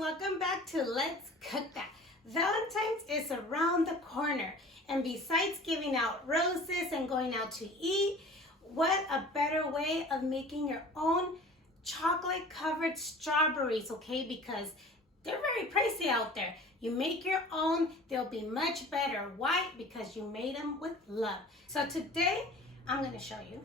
welcome back to Let's Cook That. Valentine's is around the corner, and besides giving out roses and going out to eat, what a better way of making your own chocolate covered strawberries, okay? Because they're very pricey out there. You make your own, they'll be much better. Why? Because you made them with love. So today, I'm gonna show you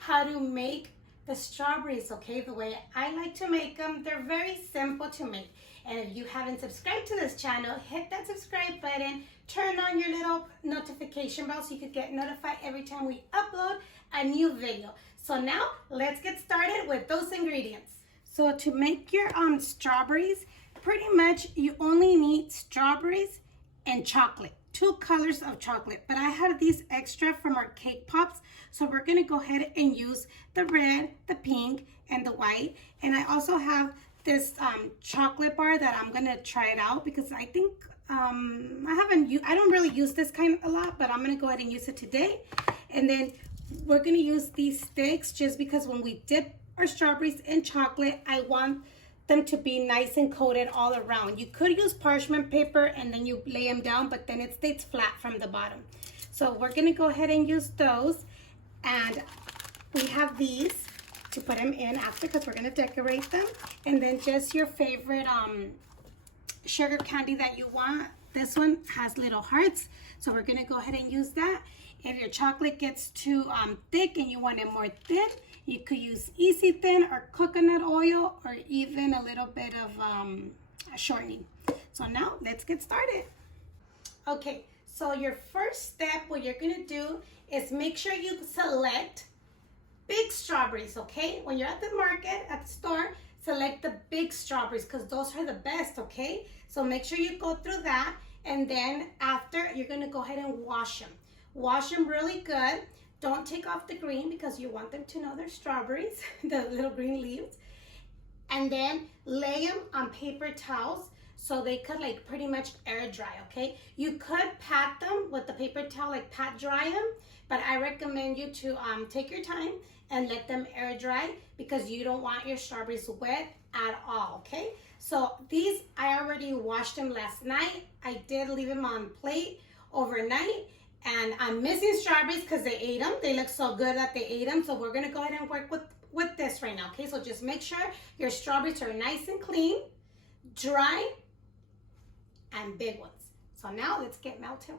how to make the strawberries, okay, the way I like to make them. They're very simple to make. And if you haven't subscribed to this channel, hit that subscribe button, turn on your little notification bell so you can get notified every time we upload a new video. So now let's get started with those ingredients. So to make your strawberries, pretty much you only need strawberries and chocolate. 2 colors of chocolate, but I have these extra from our cake pops, so we're gonna go ahead and use the red, the pink, and the white. And I also have this chocolate bar that I'm gonna try it out because I think I don't really use this kind a lot, but I'm gonna go ahead and use it today. And then we're gonna use these sticks just because when we dip our strawberries in chocolate, I want them to be nice and coated all around. You could use parchment paper and then you lay them down, but then it stays flat from the bottom. So we're gonna go ahead and use those. And we have these to put them in after because we're gonna decorate them. And then just your favorite sugar candy that you want. This one has little hearts, so we're gonna go ahead and use that. If your chocolate gets too thick and you want it more thin, you could use easy thin or coconut oil or even a little bit of shortening. So now let's get started. Okay, so your first step, what you're gonna do is make sure you select big strawberries, okay? When you're at the market, at the store, select the big strawberries because those are the best, okay? So make sure you go through that, and then after, you're gonna go ahead and wash them. Wash them really good. Don't take off the green because you want them to know they're strawberries, the little green leaves. And then lay them on paper towels so they could like pretty much air dry, okay? You could pat them with the paper towel, like pat dry them, but I recommend you to take your time and let them air dry because you don't want your strawberries wet at all, okay? So these, I already washed them last night. I did leave them on plate overnight. And I'm missing strawberries because they ate them. They look so good that they ate them. So we're gonna go ahead and work with this right now, okay? So just make sure your strawberries are nice and clean, dry, and big ones. So now let's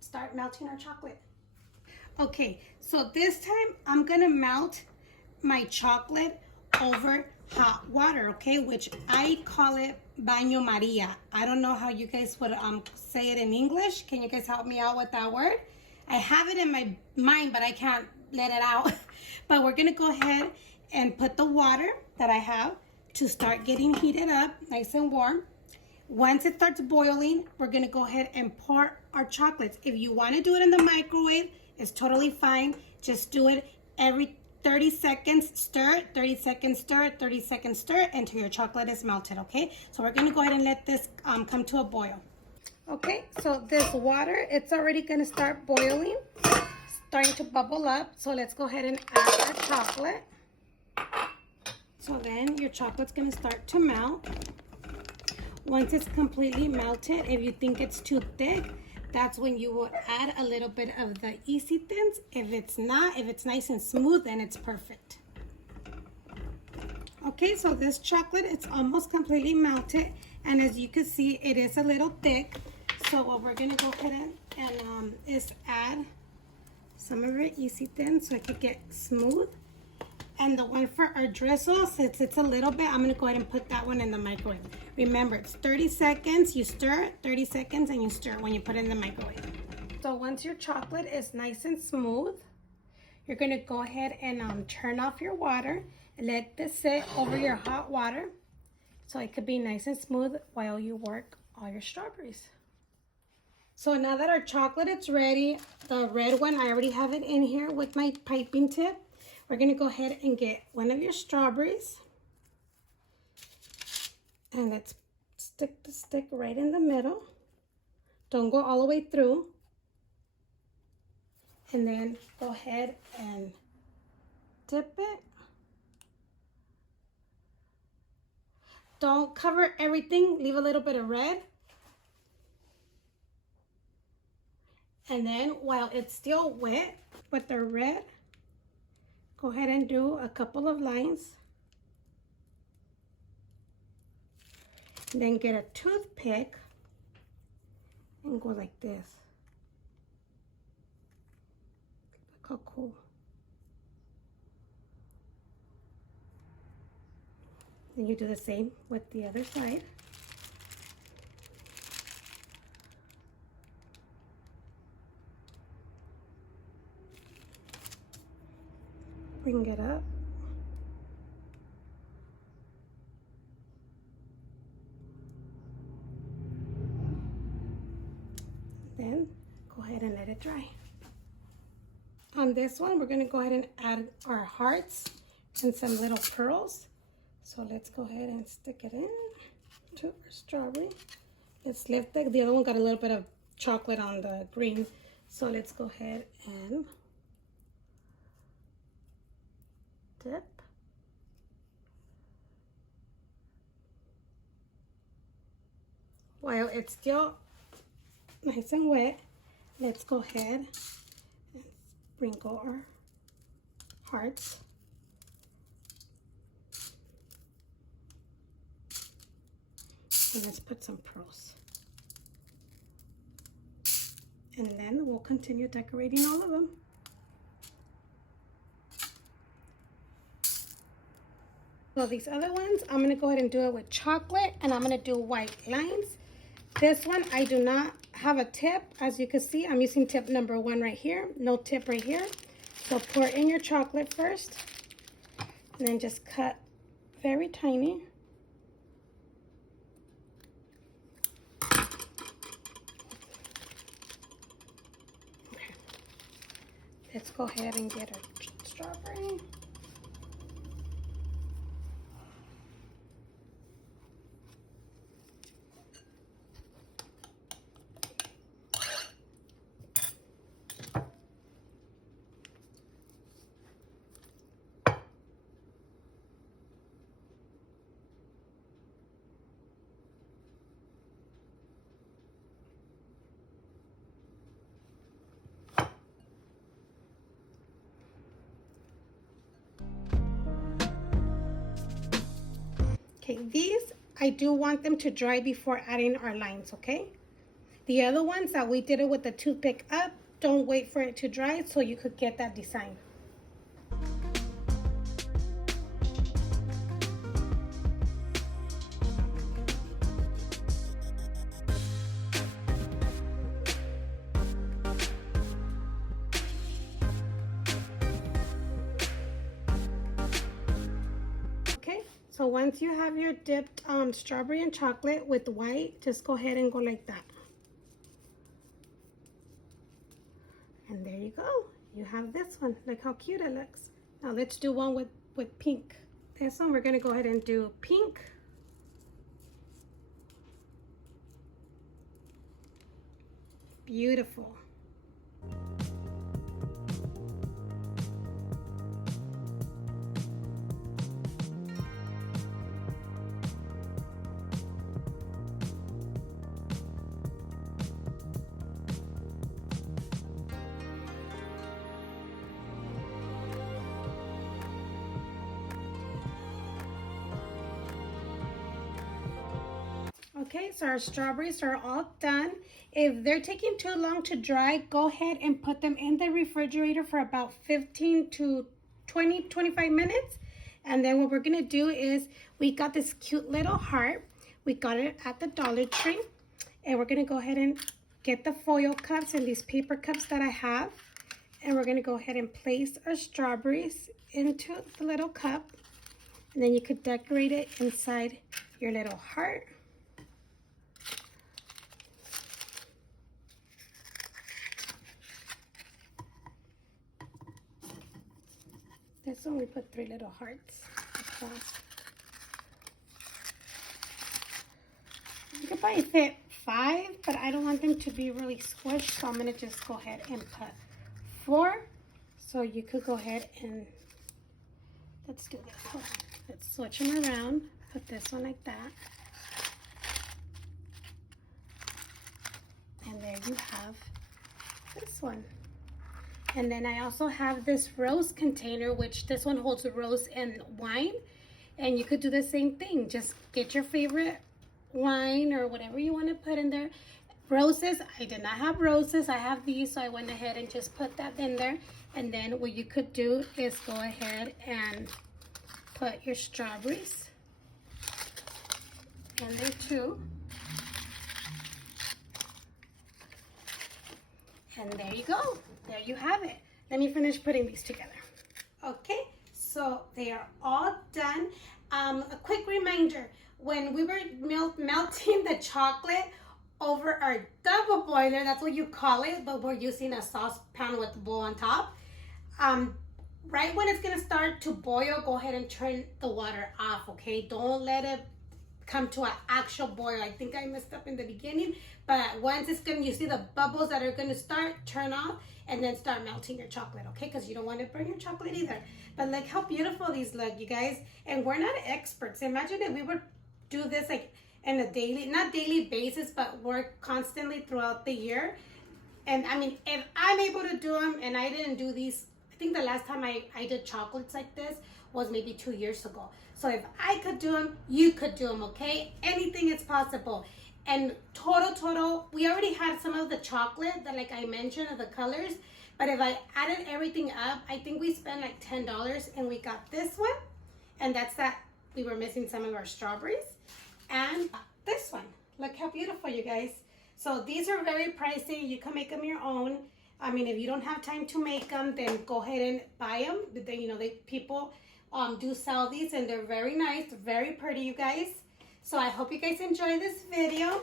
start melting our chocolate. Okay, so this time I'm gonna melt my chocolate over hot water, okay? Which I call it baño Maria. I don't know how you guys would say it in English. Can you guys help me out with that word? I have it in my mind, but I can't let it out. But we're gonna go ahead and put the water that I have to start getting heated up, nice and warm. Once it starts boiling, we're gonna go ahead and pour our chocolates. If you wanna do it in the microwave, it's totally fine. Just do it every 30 seconds, stir, 30 seconds, stir, 30 seconds, stir until your chocolate is melted, okay? So we're gonna go ahead and let this come to a boil. Okay, so this water, it's already gonna start boiling, starting to bubble up. So let's go ahead and add our chocolate. So then your chocolate's gonna start to melt. Once it's completely melted, if you think it's too thick, that's when you will add a little bit of the easy thins. If it's not, if it's nice and smooth, then it's perfect. Okay, so this chocolate, it's almost completely melted. And as you can see, it is a little thick. So what we're gonna go ahead and is add some of our easy thins so it could get smooth. And the one for our drizzles, since it's a little bit, I'm gonna go ahead and put that one in the microwave. Remember, it's 30 seconds, you stir, 30 seconds, and you stir when you put it in the microwave. So once your chocolate is nice and smooth, you're gonna go ahead and turn off your water and let this sit over your hot water so it could be nice and smooth while you work all your strawberries. So now that our chocolate is ready, the red one, I already have it in here with my piping tip. We're gonna go ahead and get one of your strawberries. And let's stick the stick right in the middle. Don't go all the way through. And then go ahead and dip it. Don't cover everything. Leave a little bit of red. And then while it's still wet with the red, go ahead and do a couple of lines. And then get a toothpick and go like this. Look how cool. Then you do the same with the other side. Bring it up. Then go ahead and let it dry. On this one, we're going to go ahead and add our hearts and some little pearls. So let's go ahead and stick it in to our strawberry. Let's lift it. The other one got a little bit of chocolate on the green. So let's go ahead and dip. While it's still nice and wet, let's go ahead and sprinkle our hearts. And let's put some pearls. And then we'll continue decorating all of them. So these other ones, I'm gonna go ahead and do it with chocolate, and I'm gonna do white lines. This one, I do not have a tip. As you can see, I'm using tip number 1 right here. No tip right here. So pour in your chocolate first, and then just cut very tiny. Okay. Let's go ahead and get our strawberry. Okay, these, I do want them to dry before adding our lines, okay? The other ones that we did it with the toothpick up, don't wait for it to dry so you could get that design. So once you have your dipped strawberry and chocolate with white, just go ahead and go like that. And there you go. You have this one. Look how cute it looks. Now let's do one with pink. This one we're going to go ahead and do pink. Beautiful. Okay, so our strawberries are all done. If they're taking too long to dry, go ahead and put them in the refrigerator for about 15 to 25 minutes. And then what we're gonna do is, we got this cute little heart. We got it at the Dollar Tree. And we're gonna go ahead and get the foil cups and these paper cups that I have. And we're gonna go ahead and place our strawberries into the little cup. And then you could decorate it inside your little heart. This one we put 3 little hearts across. You could probably fit 5, but I don't want them to be really squished, so I'm gonna just go ahead and put 4. So you could go ahead and, let's do this. Hold on. Let's switch them around. Put this one like that. And there you have this one. And then I also have this rose container, which this one holds rose and wine. And you could do the same thing. Just get your favorite wine or whatever you want to put in there. Roses, I did not have roses. I have these, so I went ahead and just put that in there. And then what you could do is go ahead and put your strawberries in there too. And there you go. There you have it. Let me finish putting these together. Okay, so they are all done. A quick reminder, when we were melting the chocolate over our double boiler, that's what you call it, but we're using a saucepan with a bowl on top. Right when it's gonna start to boil, go ahead and turn the water off, okay? Don't let it come to an actual boil. I think I messed up in the beginning, but once it's gonna, you see the bubbles that are gonna start, turn off, and then start melting your chocolate, okay? Because you don't want to burn your chocolate either. But look how beautiful these look, you guys. And we're not experts. Imagine if we would do this like in a daily, not daily basis, but work constantly throughout the year. And I mean, if I'm able to do them, and I didn't do these, I think the last time I did chocolates like this was maybe 2 years ago. So if I could do them, you could do them, okay? Anything is possible. And total, we already had some of the chocolate that, like I mentioned, of the colors. But if I added everything up, I think we spent like $10, and we got this one. And that's that we were missing some of our strawberries. And this one. Look how beautiful, you guys. So these are very pricey. You can make them your own. I mean, if you don't have time to make them, then go ahead and buy them. But then, you know, people do sell these, and they're very nice, very pretty, you guys. So I hope you guys enjoy this video.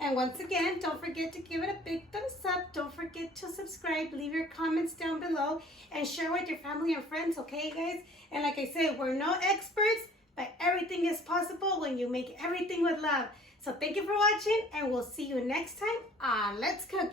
And once again, don't forget to give it a big thumbs up. Don't forget to subscribe. Leave your comments down below and share with your family and friends, okay, guys? And like I said, we're no experts, but everything is possible when you make everything with love. So thank you for watching, and we'll see you next time on Let's Cook.